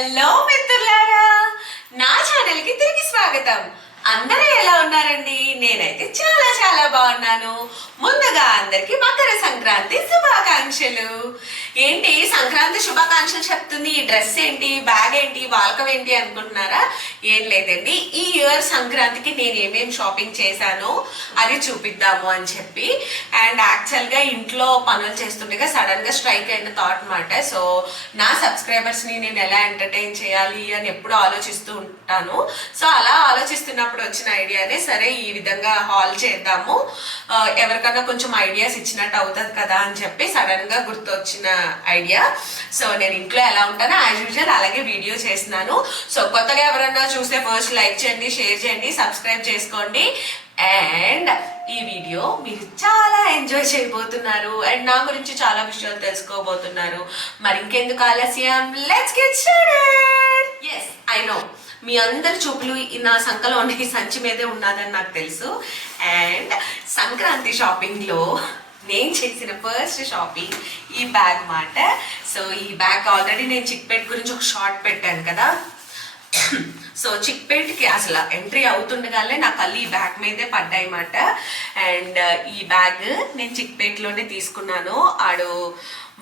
Hello మిత్రులారా, నా channel కి తిరిగి స్వాగతం. అందరూ ఎలా ఉన్నారండి? నేనైతే చాలా చాలా బాగున్నాను. ముందుగా అందరికి మకర సంక్రాంతి శుభాకాంక్షలు. ఏంటి సంక్రాంతి శుభాకాంక్షలు చెప్తుంది, ఈ డ్రెస్ ఏంటి, బ్యాగ్ ఏంటి, వాల్కం ఏంటి అనుకుంటున్నారా? ఏం లేదండి, ఈ ఇయర్ సంక్రాంతికి నేను ఏమేమి షాపింగ్ చేశానో అది చూపిద్దాము అని చెప్పి. అండ్ యాక్చువల్గా ఇంట్లో పనులు చేస్తుండగా సడన్ గా స్ట్రైక్ అయిన థాట్ మాట. సో నా సబ్స్క్రైబర్స్ ని నేను ఎలా ఎంటర్టైన్ చేయాలి అని ఎప్పుడు ఆలోచిస్తూ ఉంటాను. సో అలా ఆలోచిస్తున్నప్పుడు వచ్చిన ఐడియానే సరే ఈ విధంగా హాల్ చేద్దాము, ఎవరికన్నా కొంచెం ఐడియాస్ ఇచ్చినట్టు అవుతుంది కదా అని చెప్పి సడన్ గా గుర్తొచ్చిన ఐడియా. సో నేను ఇంట్లో ఎలా ఉంటానో యాజ్ యూజువల్ అలాగే వీడియో చేస్తున్నాను. సో కొత్తగా ఎవరన్నా చూస్తే ఫస్ట్ లైక్ చేయండి, షేర్ చేయండి, సబ్స్క్రైబ్ చేసుకోండి. అండ్ ఈ వీడియో మీరు చాలా ఎంజాయ్ చేయబోతున్నారు అండ్ నా గురించి చాలా విషయాలు తెలుసుకోబోతున్నారు. మరి ఇంకెందుకు ఆలస్యం, let's get started. yes I know మీ అందరి చూపులు నా సంఖలో ఉన్న ఈ సంచి మీదే ఉన్నదని నాకు తెలుసు. అండ్ సంక్రాంతి షాపింగ్లో నేను చేసిన ఫస్ట్ షాపింగ్ ఈ బ్యాగ్ మాట. సో ఈ బ్యాగ్ ఆల్రెడీ నేను చిక్పేట్ గురించి ఒక షార్ట్ పెట్టాను కదా. సో చిక్పేట్కి అసలు ఎంట్రీ అవుతుండగానే నా కళ్ళు ఈ బ్యాగ్ మీదే పడ్డాయి అన్నమాట. అండ్ ఈ బ్యాగ్ నేను చిక్పేట్లోనే తీసుకున్నాను.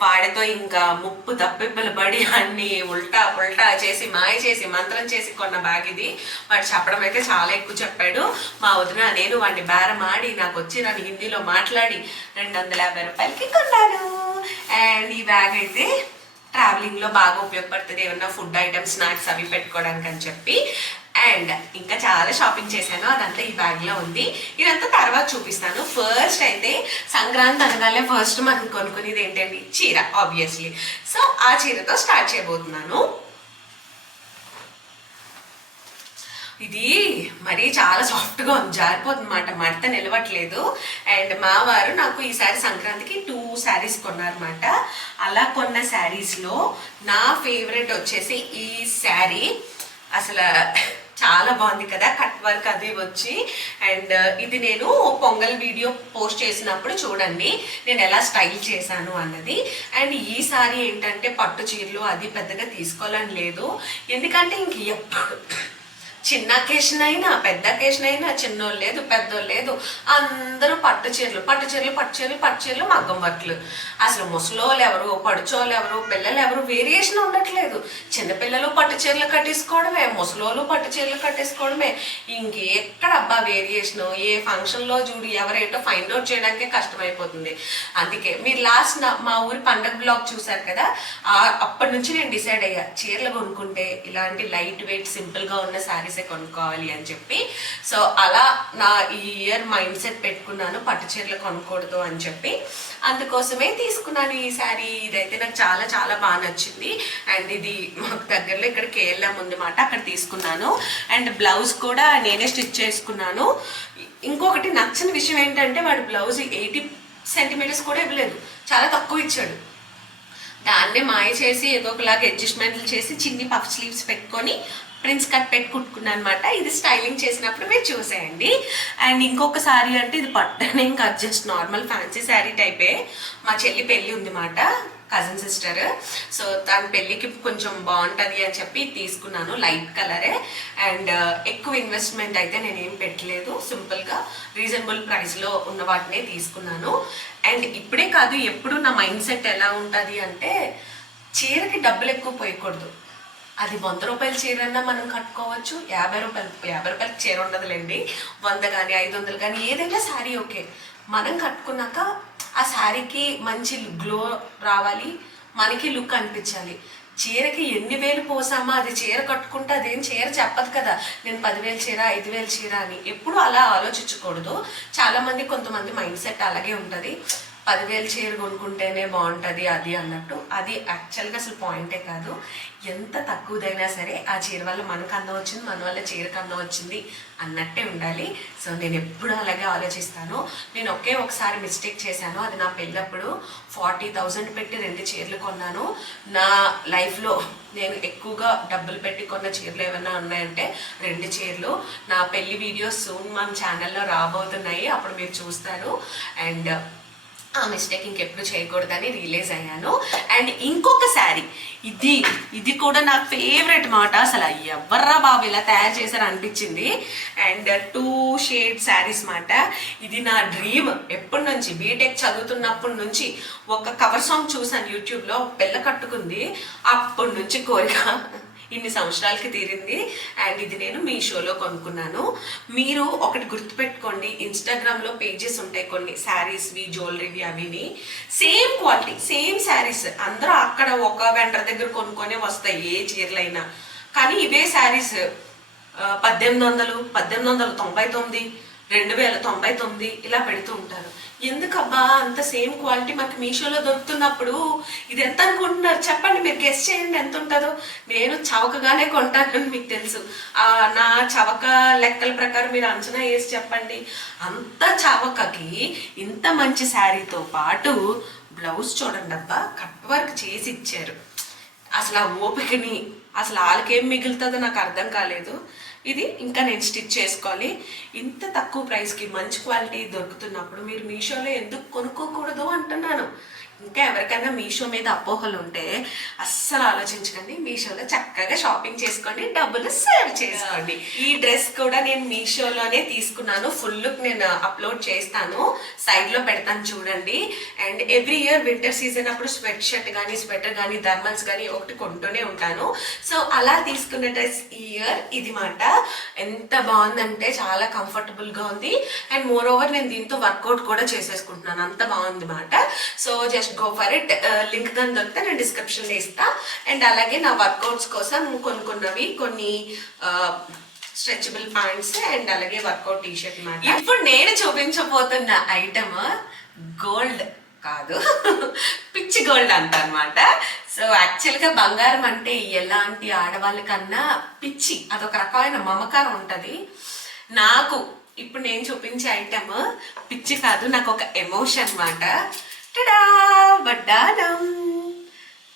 వాడితో ఇంకా ముప్పు తప్పిబ్బలు పడి అన్ని ఉల్టా పుల్టా చేసి మాయ చేసి మంత్రం చేసి కొన్న బ్యాగ్ ఇది. వాడు చెప్పడం అయితే చాలా ఎక్కువ చెప్పాడు. మా వదిన నేను వాడిని బేరం ఆడి నాకు వచ్చి నన్ను హిందీలో మాట్లాడి 250 రూపాయలకి కొన్నాను. అండ్ ఈ బ్యాగ్ అయితే ట్రావెలింగ్లో బాగా ఉపయోగపడుతుంది, ఏమన్నా ఫుడ్ ఐటమ్స్ స్నాక్స్ అవి పెట్టుకోవడానికి అని చెప్పి. అండ్ ఇంకా చాలా షాపింగ్ చేశాను, అదంతా ఈ బ్యాగ్లో ఉంది. ఇదంతా తర్వాత చూపిస్తాను. ఫస్ట్ అయితే సంక్రాంతి అనగానే ఫస్ట్ మనం కొనుక్కునేది ఏంటండి, చీర ఆబ్వియస్లీ. సో ఆ చీరతో స్టార్ట్ చేయబోతున్నాను. ఇది మరీ చాలా సాఫ్ట్గా ఉంది, జారిపోతుంది అన్నమాట, మడత నిలవట్లేదు. అండ్ మా వారు నాకు ఈసారి సంక్రాంతికి 2 శారీస్ కొన్నారన్నమాట. అలా కొన్న శారీస్లో నా ఫేవరెట్ వచ్చేసి ఈ శారీ. అసలు చాలా బాగుంది కదా, కట్ వర్క్ అది వచ్చి. అండ్ ఇది నేను పొంగల్ వీడియో పోస్ట్ చేసినప్పుడు చూడండి నేను ఎలా స్టైల్ చేశాను అన్నది. అండ్ ఈ సారీ ఏంటంటే పట్టు చీరలు అది పెద్దగా తీసుకోవాలని లేదు, ఎందుకంటే ఇంక ఎప్పుడు చిన్న అకేషన్ అయినా పెద్ద అకేషన్ అయినా చిన్నోళ్ళు లేదు పెద్దోళ్ళు లేదు, అందరూ పట్టు చీరలు పట్టు చీరలు పట్టు చీరలు పట్టు చీరలు మగ్గం వర్క్లు. అసలు ముసలోళ్ళు ఎవరు, పడుచోళ్ళు ఎవరు, పిల్లలు ఎవరు వేరియేషన్ ఉండట్లేదు. చిన్నపిల్లలు పట్టు చీరలు కట్టేసుకోవడమే, ముసలోళ్ళు పట్టు చీరలు కట్టేసుకోవడమే. ఇంకెక్కడ అబ్బా వేరియేషను, ఏ ఫంక్షన్లో చూడు ఎవరేంటో ఫైండ్ అవుట్ చేయడానికే కష్టమైపోతుంది. అందుకే మీరు లాస్ట్ మా ఊరి పండగ బ్లాగ్ చూసారు కదా, అప్పటి నుంచి నేను డిసైడ్ అయ్యా చీరలు కొనుక్కుంటే ఇలాంటి లైట్ వెయిట్ సింపుల్గా ఉన్న శారీస్ కొనుక్కోవాలి అని చెప్పి. సో అలా నా ఈ ఇయర్ మైండ్ సెట్ పెట్టుకున్నాను, పట్టు చీరలు కొనుక్కూడదు అని చెప్పి. అందుకోసమే తీసుకున్నాను ఈ శారీ. ఇదైతే నాకు చాలా చాలా బాగా నచ్చింది. అండ్ ఇది మాకు దగ్గరలో ఇక్కడ కేఎల్ఎం ఉంది మాట, అక్కడ తీసుకున్నాను. అండ్ బ్లౌజ్ కూడా నేనే స్టిచ్ చేసుకున్నాను. ఇంకొకటి నచ్చిన విషయం ఏంటంటే వాడు బ్లౌజ్ 80 సెంటీమీటర్స్ కూడా ఇవ్వలేదు, చాలా తక్కువ ఇచ్చాడు. దాన్నే మాయ చేసి ఏదో ఒకలాగా అడ్జస్ట్మెంట్లు చేసి చిన్ని పఫ్ స్లీవ్స్ పెట్టుకొని ప్రిన్స్ కట్ పెట్టి కుట్టుకున్నాను అనమాట. ఇది స్టైలింగ్ చేసినప్పుడు మీరు చూసేయండి. అండ్ ఇంకొక శారీ అంటే ఇది పట్టనే ఇంకా జస్ట్ నార్మల్ ఫ్యాన్సీ శారీ టైపే. మా చెల్లి పెళ్ళి ఉంది మాట, కజిన్ సిస్టర్. సో దాని పెళ్ళికి కొంచెం బాగుంటుంది అని చెప్పి తీసుకున్నాను, లైట్ కలరే. అండ్ ఎక్కువ ఇన్వెస్ట్మెంట్ అయితే నేనేం పెట్టలేదు, సింపుల్గా రీజనబుల్ ప్రైస్లో ఉన్న వాటినే తీసుకున్నాను. అండ్ ఇప్పుడే కాదు ఎప్పుడు నా మైండ్ సెట్ ఎలా ఉంటుంది అంటే చీరకి డబ్బులు ఎక్కువ పోయకూడదు. అది 100 రూపాయల చీర అన్నా మనం కట్టుకోవచ్చు, 50 రూపాయలకి చీర ఉండదులేండి, 100 కానీ 500 కానీ ఏదైనా శారీ ఓకే. మనం కట్టుకున్నాక ఆ శారీకి మంచి గ్లో రావాలి, మనకి లుక్ అనిపించాలి. చీరకి ఎన్ని వేలు పోసామా అది చీర కట్టుకుంటే అదేం చీర చెప్పదు కదా, నేను 10,000 చీర 5,000 చీర అని. ఎప్పుడు అలా ఆలోచించకూడదు. చాలామంది కొంతమంది మైండ్ సెట్ అలాగే ఉంటుంది, 10,000 చీర కొనుక్కుంటేనే బాగుంటుంది అది అన్నట్టు. అది యాక్చువల్గా అసలు పాయింటే కాదు. ఎంత తక్కువదైనా సరే ఆ చీర వల్ల మనకు అందం వచ్చింది, మన వల్ల చీరకు అందం వచ్చింది అన్నట్టే ఉండాలి. సో నేను ఎప్పుడు అలాగే ఆలోచిస్తాను. నేను ఒకసారి మిస్టేక్ చేశాను, అది నా పెళ్ళప్పుడు 40,000 పెట్టి 2 చీరలు కొన్నాను. నా లైఫ్లో నేను ఎక్కువగా డబ్బులు పెట్టి కొన్న చీరలు ఏమైనా ఉన్నాయంటే 2 చీరలు. నా పెళ్లి వీడియోస్ సూన్ మన ఛానల్లో రాబోతున్నాయి, అప్పుడు మీరు చూస్తారు. అండ్ ఆ మిస్టేక్ ఇంకెప్పుడు చేయకూడదని రియలైజ్ అయ్యాను. అండ్ ఇంకొక శారీ, ఇది కూడా నా ఫేవరెట్ మాట. అసలు ఎవర్రా బాబు ఇలా తయారు చేశారు అనిపించింది. అండ్ 2 షేడ్ శారీస్ మాట. ఇది నా డ్రీమ్ ఎప్పటి నుంచి, బీటెక్ చదువుతున్నప్పటి నుంచి. ఒక కవర్ సాంగ్ చూసాను యూట్యూబ్లో, పిల్ల కట్టుకుంది, అప్పటి నుంచి కోరిక ఇన్ని సంవత్సరాలకి తీరింది. అండ్ ఇది నేను మీషోలో కొనుక్కున్నాను. మీరు ఒకటి గుర్తుపెట్టుకోండి, ఇన్స్టాగ్రామ్లో పేజెస్ ఉంటాయి కొన్ని శారీస్వి, జ్యువెలరీవి, అవిని సేమ్ క్వాలిటీ సేమ్ శారీస్ అందరూ అక్కడ ఒక వెండర్ దగ్గర కొనుక్కొనే వస్తాయి ఏ చీరలైనా. కానీ ఇవే శారీస్ 1800, 1899, 2099 ఇలా పెడుతూ ఉంటారు. ఎందుకబ్బా అంత సేమ్ క్వాలిటీ మనకి మీషోలో దొరుకుతున్నప్పుడు ఇది ఎంత అనుకుంటున్నారు చెప్పండి, మీరు గెస్ చేయండి ఎంత ఉంటుందో. నేను చవకగానే కొంటానని మీకు తెలుసు. నా చవక లెక్కల ప్రకారం మీరు అంచనా వేసి చెప్పండి. అంత చవకకి ఇంత మంచి శారీతో పాటు బ్లౌజ్ చూడండి అబ్బా, కట్ వర్క్ చేసి ఇచ్చారు. అసలు ఆ ఓపికని అసలు వాళ్ళకేం మిగులుతుందో నాకు అర్థం కాలేదు. ఇది ఇంకా నేను స్టిచ్ చేసుకోవాలి. ఇంత తక్కువ ప్రైస్కి మంచి క్వాలిటీ దొరుకుతున్నప్పుడు మీరు మీషోలో ఎందుకు కొనుక్కోకూడదు అంటున్నాను. ఇంకా ఎవరికైనా మీషో మీద అపోహలు ఉంటే అస్సలు ఆలోచించకండి, మీషోలో చక్కగా షాపింగ్ చేసుకోండి, డబ్బులు సేవ్ చేసుకోండి. ఈ డ్రెస్ కూడా నేను మీషోలోనే తీసుకున్నాను. ఫుల్ లుక్ నేను అప్లోడ్ చేస్తాను, సైడ్లో పెడతాను చూడండి. And every year winter season అప్పుడు స్వెట్ షర్ట్ కానీ స్వెటర్ కానీ థర్మల్స్ కానీ ఒకటి కొంటూనే ఉంటాను. సో అలా తీసుకున్న డ్రెస్ ఈ ఇయర్ ఇది మాట. ఎంత బాగుందంటే చాలా కంఫర్టబుల్గా ఉంది. అండ్ మోర్ ఓవర్ నేను దీంతో వర్కౌట్ కూడా చేసేసుకుంటున్నాను, అంత బాగుంది మాట. So just go for it. Link కానీ దొరికితే నేను డిస్క్రిప్షన్లో ఇస్తా. అండ్ అలాగే నా వర్కౌట్స్ కోసం కొనుక్కున్నవి కొన్ని స్ట్రెచబుల్ ప్యాంట్స్ అండ్ అలాగే వర్కౌట్ టీషర్ట్ మాట. ఇప్పుడు నేను చూపించబోతున్న ఐటమ్ గోల్డ్ కాదు, పిచ్చి గోల్డ్ అంట అనమాట. సో యాక్చువల్గా బంగారం అంటే ఎలాంటి ఆడవాళ్ళకన్నా పిచ్చి, అదొక రకమైన మమకారం ఉంటుంది. నాకు ఇప్పుడు నేను చూపించే ఐటమ్ పిచ్చి కాదు, నాకు ఒక ఎమోషన్ మాట. వడ్డానం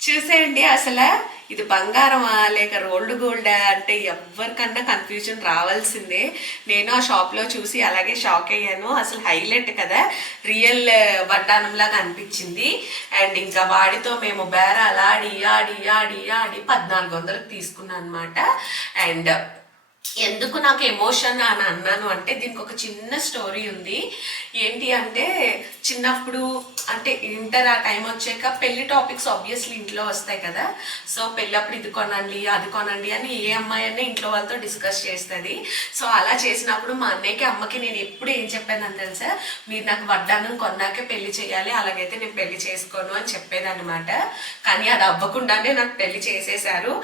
చూసేయండి. అసలు ఇది బంగారమా లేక రోల్డ్ గోల్డా అంటే ఎవరికన్నా కన్ఫ్యూజన్ రావాల్సిందే. నేను ఆ షాప్లో చూసి అలాగే షాక్ అయ్యాను. అసలు హైలైట్ కదా, రియల్ వడ్డానం లాగా అనిపించింది. అండ్ ఇంకా వాడితో మేము బేరాలు ఆడి ఆడి ఆడి ఆడి 1400 తీసుకున్నాను అనమాట. అండ్ ఎందుకు నాకు ఎమోషన్ అని అన్నాను అంటే దీనికి ఒక చిన్న స్టోరీ ఉంది. ఏంటి అంటే చిన్నప్పుడు అంటే ఇంటర్ ఆ టైం వచ్చాక పెళ్లి టాపిక్స్ ఆబ్వియస్లీ ఇంట్లో వస్తాయి కదా. సో పెళ్ళప్పుడు ఇది కొనండి అది కొనండి అని ఏ అమ్మాయి అన్నా ఇంట్లో వాళ్ళతో డిస్కస్ చేస్తుంది. సో అలా చేసినప్పుడు మా అన్నయ్యకి అమ్మకి నేను ఎప్పుడు ఏం చెప్పానని తెలుసా, మీరు నాకు వడ్డానం కొన్నాకే పెళ్లి చేయాలి, అలాగైతే నేను పెళ్లి చేసుకోను అని చెప్పేదన్నమాట. కానీ అది అవ్వకుండానే నాకు పెళ్లి చేసేసారు.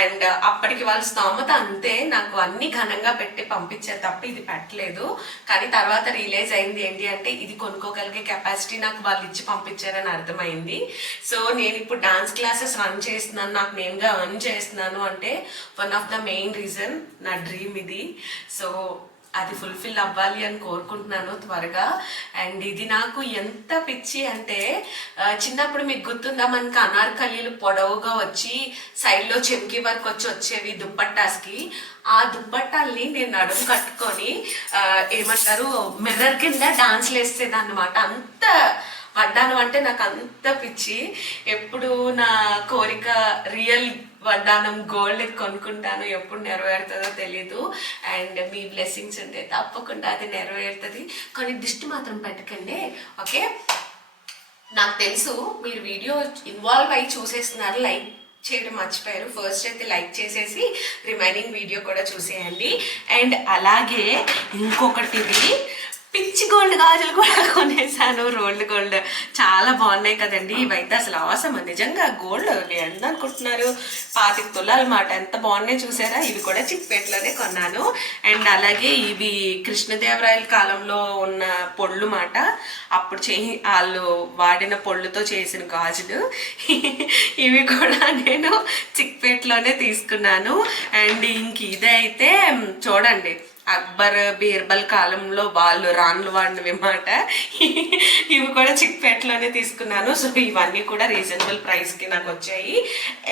అండ్ అప్పటికి వాళ్ళ స్తోమత అంతే, నాకు అన్ని ఘనంగా పెట్టి పంపించారు తప్ప ఇది పెట్టలేదు. కానీ తర్వాత రియలైజ్ అయింది ఏంటి అంటే ఇది కొనుక్కోగలిగే కెపాసిటీ నాకు వాళ్ళు ఇచ్చి పంపించారని అర్థమైంది. సో నేను ఇప్పుడు డాన్స్ క్లాసెస్ రన్ చేస్తున్నాను, నాకు నేనుగా ఎర్న్ చేస్తున్నాను అంటే one of the main reason నా డ్రీమ్ ఇది. సో అది ఫుల్ఫిల్ అవ్వాలి అని కోరుకుంటున్నాను త్వరగా. అండ్ ఇది నాకు ఎంత పిచ్చి అంటే చిన్నప్పుడు మీకు గుర్తుందా, మనకి అనార్కలీలు పొడవుగా వచ్చి సైడ్లో చెంకి వర్క్ వచ్చేవి దుప్పట్టాస్కి. ఆ దుప్పట్టాల్ని నేను నడుము కట్టుకొని ఏమంటారు మిర్రర్ కింద డాన్స్లు వేసేది అన్నమాట. అంత వడ్డానం అంటే నాకు అంత పిచ్చి. ఎప్పుడు నా కోరిక రియల్ వడ్డానం గోల్డ్ కొనుక్కుంటాను, ఎప్పుడు నెరవేరుతుందో తెలీదు. అండ్ మీ బ్లెస్సింగ్స్ ఉంటే తప్పకుండా అది నెరవేరుతుంది. కానీ దిష్టి మాత్రం పెట్టకండి, ఓకే? నాకు తెలుసు మీరు వీడియో ఇన్వాల్వ్ అయ్యి చూసేస్తున్నారు, లైక్ చేయడం మర్చిపోయారు. ఫస్ట్ అయితే లైక్ చేసేసి రిమైనింగ్ వీడియో కూడా చూసేయండి. అండ్ అలాగే ఇంకొకటిది పిచ్చి గోల్డ్ గాజులు కూడా కొనేసాను, రోల్డ్ గోల్డ్ చాలా బాగున్నాయి కదండి. ఇవైతే అసలు అవసరం నిజంగా గోల్డ్ ఎంత అనుకుంటున్నారు, 25 తులాలు మాట, ఎంత బాగున్నాయి చూసారా. ఇవి కూడా చిక్పేటలోనే కొన్నాను. అండ్ అలాగే ఇవి కృష్ణదేవరాయల కాలంలో ఉన్న పొళ్ళు మాట, అప్పుడు వాళ్ళు వాడిన పొళ్ళుతో చేసిన గాజులు. ఇవి కూడా నేను చిక్పేటలోనే తీసుకున్నాను. అండ్ ఇంక ఇదైతే చూడండి అక్బర్ బీర్బల్ కాలంలో వాళ్ళు రాన్లు వాడినవి మాట. ఇవి కూడా చిక్పేటలోనే తీసుకున్నాను. సో ఇవన్నీ కూడా రీజనబుల్ ప్రైస్కి నాకు వచ్చాయి.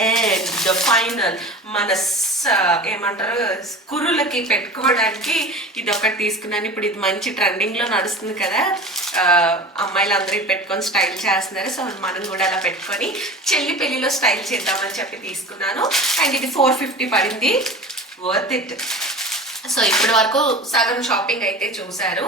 అండ్ ద ఫైనల్ మన ఏమంటారు కురులకి పెట్టుకోవడానికి ఇది ఒకటి తీసుకున్నాను. ఇప్పుడు ఇది మంచి ట్రెండింగ్లో నడుస్తుంది కదా, అమ్మాయిలు అందరూ పెట్టుకొని స్టైల్ చేస్తున్నారు. సో మనం కూడా అలా పెట్టుకొని చెల్లి పెళ్లిలో స్టైల్ చేద్దామని చెప్పి తీసుకున్నాను. అండ్ ఇది 450 పడింది, వర్త్ ఇట్. సో ఇప్పటి వరకు సగం షాపింగ్ అయితే చూశారు.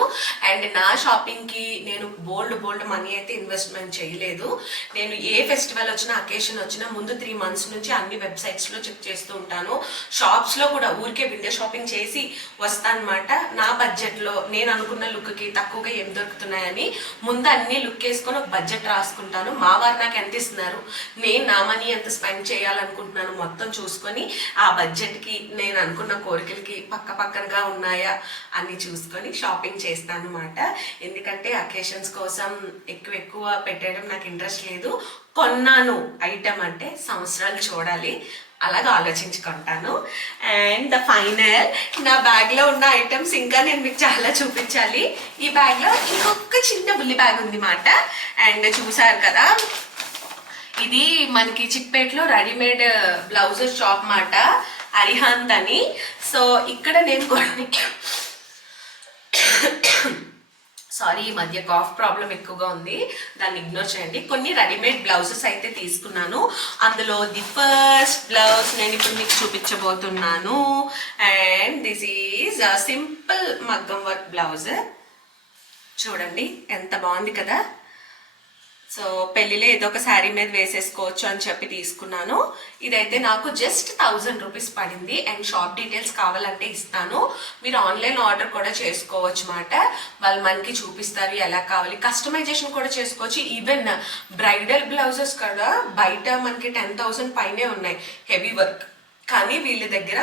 అండ్ నా షాపింగ్కి నేను బోల్డ్ మనీ అయితే ఇన్వెస్ట్మెంట్ చేయలేదు. నేను ఏ ఫెస్టివల్ వచ్చినా, అకేషన్ వచ్చినా ముందు 3 months నుంచి అన్ని వెబ్సైట్స్లో చెక్ చేస్తూ ఉంటాను. షాప్స్లో కూడా ఊరికే విండో షాపింగ్ చేసి వస్తానమాట. నా బడ్జెట్లో నేను అనుకున్న లుక్కి తక్కువగా ఏం దొరుకుతున్నాయని ముందు అన్ని లుక్ వేసుకొని ఒక బడ్జెట్ రాసుకుంటాను. మా వారు నాకు ఎంత ఇస్తున్నారు, నేను నా మనీ ఎంత స్పెండ్ చేయాలనుకుంటున్నాను మొత్తం చూసుకొని ఆ బడ్జెట్కి నేను అనుకున్న కోరికలకి పక్కగా ఉన్నాయా అని చూసుకొని షాపింగ్ చేస్తాను అన్నమాట. ఎందుకంటే అకేషన్స్ కోసం ఎక్కువ పెట్టడం నాకు ఇంట్రెస్ట్ లేదు. కొన్నాను ఐటమ్ అంటే సంవత్సరాలు చూడాలి, అలాగా ఆలోచించుకుంటాను. అండ్ ద ఫైనల్ నా బ్యాగ్లో ఉన్న ఐటమ్స్ ఇంకా నేను మీకు చాలా చూపించాలి. ఈ బ్యాగ్లో ఇంకొక చిన్న బుల్లి బ్యాగ్ ఉంది మాట. అండ్ చూసారు కదా, ఇది మనకి చిక్పేటలో రెడీమేడ్ బ్లౌజెస్ షాప్ మాట, అరిహాంత్ అని. సో ఇక్కడ నేను కొన్ని సారీ, ఈ మధ్య కాఫ్ ప్రాబ్లం ఎక్కువగా ఉంది, దాన్ని ఇగ్నోర్ చేయండి. కొన్ని రెడీమేడ్ బ్లౌజెస్ అయితే తీసుకున్నాను. అందులో ది ఫస్ట్ బ్లౌజ్ నేను ఇప్పుడు మీకు చూపించబోతున్నాను. అండ్ దిస్ ఈజ్ సింపుల్ మగ్గం వర్క్ బ్లౌజ్. చూడండి ఎంత బాగుంది కదా. సో పెళ్ళిలో ఏదో ఒక శారీ మీద వేసేసుకోవచ్చు అని చెప్పి తీసుకున్నాను. ఇదైతే నాకు జస్ట్ 1000 రూపీస్ పడింది. అండ్ షాప్ డీటెయిల్స్ కావాలంటే ఇస్తాను, మీరు ఆన్లైన్ ఆర్డర్ కూడా చేసుకోవచ్చు మాట. వాళ్ళు మనకి చూపిస్తారు ఎలా కావాలి, కస్టమైజేషన్ కూడా చేసుకోవచ్చు. ఈవెన్ బ్రైడల్ బ్లౌజెస్ కూడా బయట మనకి 10,000 పైనే ఉన్నాయి హెవీ వర్క్, కానీ వీళ్ళ దగ్గర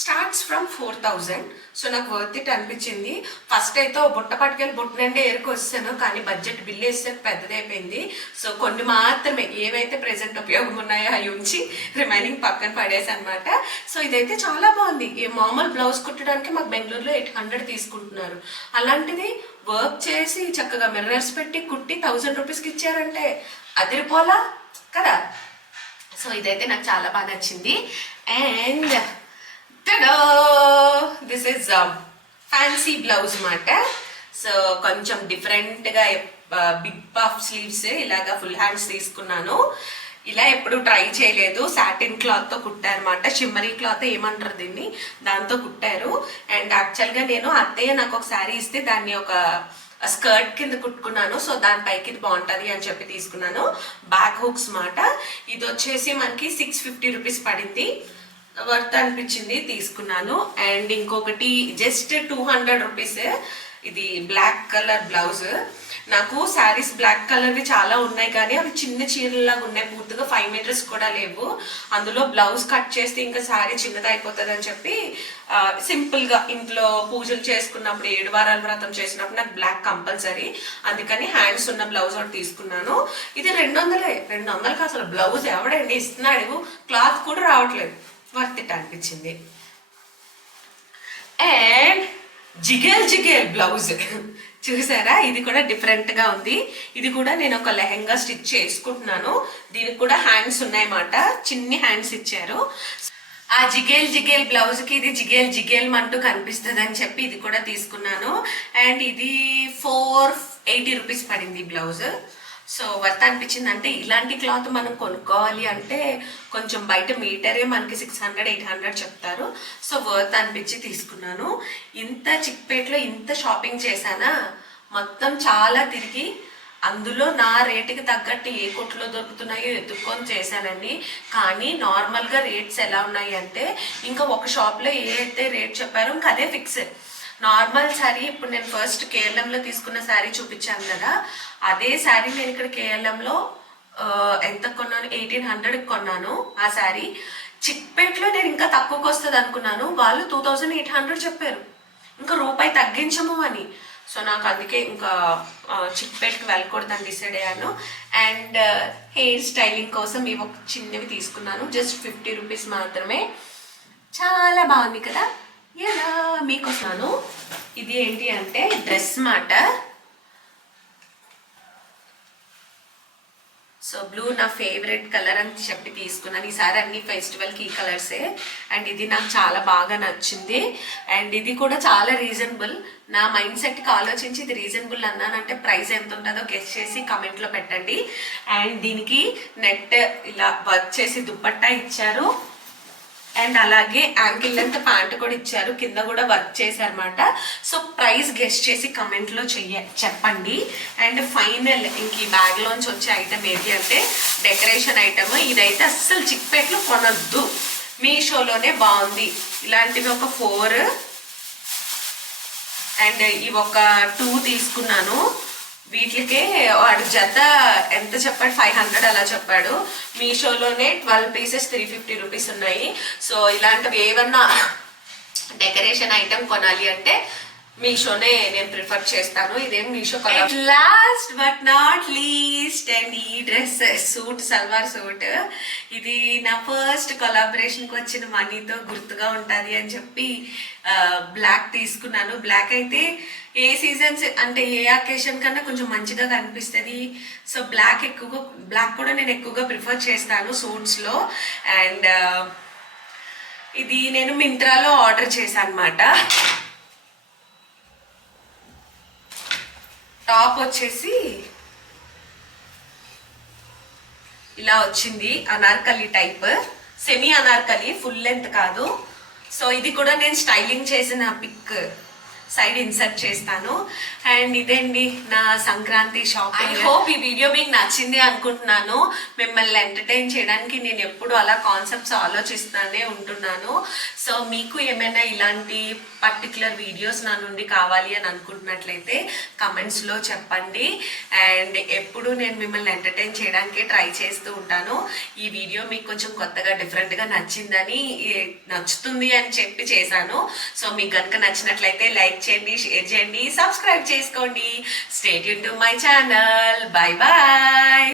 స్టార్ట్స్ ఫ్రమ్ 4000. సో నాకు వర్త్ ఇట్ అనిపించింది. ఫస్ట్ అయితే బుట్ట పట్టుకెళ్ళి బుట్ట నిండా ఏరుకొస్తాను, కానీ బడ్జెట్ బిల్ వేస్తే పెద్దదైపోయింది. సో కొన్ని మాత్రమే ఏవైతే ప్రెజెంట్ ఉపయోగం ఉన్నాయో అవి ఉంచి రిమైనింగ్ పక్కన పడేసి అనమాట. సో ఇదైతే చాలా బాగుంది. ఈ మామూలు బ్లౌజ్ కుట్టడానికి మాకు బెంగళూరులో 800 తీసుకుంటున్నారు. అలాంటిది వర్క్ చేసి చక్కగా మిర్రర్స్ పెట్టి కుట్టి 1000 రూపీస్కి ఇచ్చారంటే అదిరిపోలా కదా. సో ఇదైతే నాకు చాలా బాగా నచ్చింది. And this is fancy blouse మాట. సో కొంచెం డిఫరెంట్గా బిగ్ పఫ్ స్లీవ్స్ ఇలాగా ఫుల్ హ్యాండ్స్ తీసుకున్నాను. ఇలా ఎప్పుడు ట్రై చేయలేదు. సాటిన్ క్లాత్తో కుట్టారన్నమాట, షిమ్మరీ క్లాత్ ఏమంటారు దీన్ని, దాంతో కుట్టారు. అండ్ యాక్చువల్గా నేను అత్తయ్య నాకు ఒక శారీ ఇస్తే దాన్ని ఒక స్కర్ట్ కింద కుట్టుకున్నాను. సో దానిపైకి ఇది బాగుంటుంది అని చెప్పి తీసుకున్నాను. బ్యాక్ హుక్స్ మాట. ఇది వచ్చేసి మనకి 650 రూపీస్ పడింది, వర్త్ అనిపించింది, తీసుకున్నాను. అండ్ ఇంకొకటి జస్ట్ 200 రూపీస్, ఇది బ్లాక్ కలర్ బ్లౌజ్. నాకు శారీస్ బ్లాక్ కలర్వి చాలా ఉన్నాయి, కానీ అవి చిన్న చీరలాగా ఉన్నాయి, పూర్తిగా 5 మీటర్స్ కూడా లేవు. అందులో బ్లౌజ్ కట్ చేస్తే ఇంకా శారీ చిన్నది అయిపోతుంది అని చెప్పి సింపుల్గా ఇంట్లో పూజలు చేసుకున్నప్పుడు 7 వారాల వ్రతం చేసినప్పుడు నాకు బ్లాక్ కంపల్సరీ, అందుకని హ్యాండ్స్ ఉన్న బ్లౌజ్ ఒకటి తీసుకున్నాను. ఇది 200కి అసలు బ్లౌజ్ ఎవడండి ఇస్తున్నాడు, క్లాత్ కూడా రావట్లేదు, వర్త్ ఇట్ అనిపించింది. అండ్ జిగేల్ బ్లౌజ్ చూసారా, ఇది కూడా డిఫరెంట్గా ఉంది. ఇది కూడా నేను ఒక లెహెంగా స్టిచ్ చేసుకుంటున్నాను. దీనికి కూడా హ్యాండ్స్ ఉన్నాయన్నమాట, చిన్ని హ్యాండ్స్ ఇచ్చారు. ఆ జిగేల్ బ్లౌజ్కి ఇది జిగేల్ అంటూ కనిపిస్తుంది అని చెప్పి ఇది కూడా తీసుకున్నాను. అండ్ ఇది 480 రూపీస్ పడింది బ్లౌజ్. సో వర్త్ అనిపించింది. అంటే ఇలాంటి క్లాత్ మనం కొనుక్కోవాలి అంటే కొంచెం బయట మీటరే మనకి 600-800 చెప్తారు. సో వర్త్ అనిపించి తీసుకున్నాను. ఇంత చిక్పేటలో ఇంత షాపింగ్ చేశానా, మొత్తం చాలా తిరిగి అందులో నా రేటుకి తగ్గట్టు ఏ కొట్లో దొరుకుతున్నాయో ఎత్తుక్కొని చేశానండి. కానీ నార్మల్గా రేట్స్ ఎలా ఉన్నాయి అంటే ఇంకా ఒక షాప్లో ఏ అయితే రేట్ చెప్పారో ఇంకా అదే ఫిక్స్. నార్మల్ శారీ ఇప్పుడు నేను ఫస్ట్ కేఎల్ఎంలో తీసుకున్న శారీ చూపించాను కదా, అదే శారీ నేను ఇక్కడ కేఎల్ఎంలో ఎంత కొన్నాను, 1800కి కొన్నాను ఆ శారీ. చిక్పేటలో నేను ఇంకా తక్కువకి వస్తుంది అనుకున్నాను, వాళ్ళు 2800 చెప్పారు, ఇంకా రూపాయి తగ్గించము అని. సో నాకు అందుకే ఇంకా చిక్పేటకి వెళ్ళకూడదని డిసైడ్ అయ్యాను. అండ్ హెయిర్ స్టైలింగ్ కోసం ఇవి ఒక చిన్నవి తీసుకున్నాను, జస్ట్ 50 రూపీస్ మాత్రమే. చాలా బాగుంది కదా. ఎలా మీకోసమాను. ఇది ఏంటి అంటే డ్రెస్ మాట. సో బ్లూ నా ఫేవరెట్ కలర్ అని చెప్పి తీసుకున్నాను. ఈసారి అన్ని ఫెస్టివల్కి ఈ కలర్సే. అండ్ ఇది నాకు చాలా బాగా నచ్చింది. అండ్ ఇది కూడా చాలా రీజనబుల్. నా మైండ్ సెట్కి ఆలోచించి ఇది రీజనబుల్ అన్నానంటే ప్రైస్ ఎంత ఉంటుందో గెస్ చేసి కమెంట్లో పెట్టండి. అండ్ దీనికి నెట్ ఇలా వర్క్ చేసి దుప్పట్టా ఇచ్చారు. అండ్ అలాగే యాంకిల్ లెంత్ ప్యాంట్ కూడా ఇచ్చారు. కింద కూడా వర్క్ చేశారన్నమాట. సో ప్రైస్ గెస్ట్ చేసి కమెంట్లో చెప్పండి. అండ్ ఫైనల్ ఇంక ఈ బ్యాగ్లోంచి వచ్చే ఐటమ్ ఏది అంటే డెకరేషన్ ఐటమ్. ఇదైతే అస్సలు చిక్పేట్లు కొనొద్దు, మీషోలోనే బాగుంది. ఇలాంటివి ఒక 4 అండ్ ఇవి ఒక 2 తీసుకున్నాను. వీటికే వాడు జత ఎంత చెప్పాడు, 500 అలా చెప్పాడు. మీషోలోనే 12 పీసెస్ 350 రూపీస్ ఉన్నాయి. సో ఇలాంటివి ఏమన్నా డెకరేషన్ ఐటమ్ కొనాలి అంటే మీషోనే నేను ప్రిఫర్ చేస్తాను. ఇదేం Meesho colour. Last but not least and ఈ డ్రెస్ సూట్, సల్వార్ సూట్. ఇది నా ఫస్ట్ కొలాబరేషన్కి వచ్చిన మనీతో గుర్తుగా ఉంటుంది అని చెప్పి బ్లాక్ తీసుకున్నాను. బ్లాక్ అయితే ఏ సీజన్స్ అంటే ఏ అకేషన్ కన్నా కొంచెం మంచిగా కనిపిస్తుంది. సో బ్లాక్ కూడా నేను ఎక్కువగా ప్రిఫర్ చేస్తాను సూట్స్లో. అండ్ ఇది నేను మింత్రాలో ఆర్డర్ చేశాను అన్నమాట. టాప్ వచ్చేసి ఇలా వచ్చింది, Anarkali type, semi Anarkali, full length కాదు. సో ఇది కూడా నేను స్టైలింగ్ చేసిన పిక్ సైడ్ ఇన్సర్ట్ చేస్తాను. అండ్ ఇదేండి నా సంక్రాంతి షాపింగ్. ఐ హోప్ ఈ వీడియో మీకు నచ్చింది అనుకుంటున్నాను. మిమ్మల్ని ఎంటర్టైన్ చేయడానికి నేను ఎప్పుడు అలా కాన్సెప్ట్స్ ఆలోచిస్తూనే ఉంటున్నాను. సో మీకు ఏమైనా ఇలాంటి పర్టికులర్ వీడియోస్ నా నుండి కావాలి అని అనుకుంటున్నట్లయితే కమెంట్స్లో చెప్పండి. అండ్ ఎప్పుడు నేను మిమ్మల్ని ఎంటర్టైన్ చేయడానికి ట్రై చేస్తూ ఉంటాను. ఈ వీడియో మీకు కొంచెం కొత్తగా డిఫరెంట్గా నచ్చుతుంది అని చెప్పి చేశాను. సో మీకు కనుక నచ్చినట్లయితే లైక్ చేయండి, షేర్ చేయండి, సబ్స్క్రైబ్ చేసుకోండి. Stay tune to my channel. Bye bye.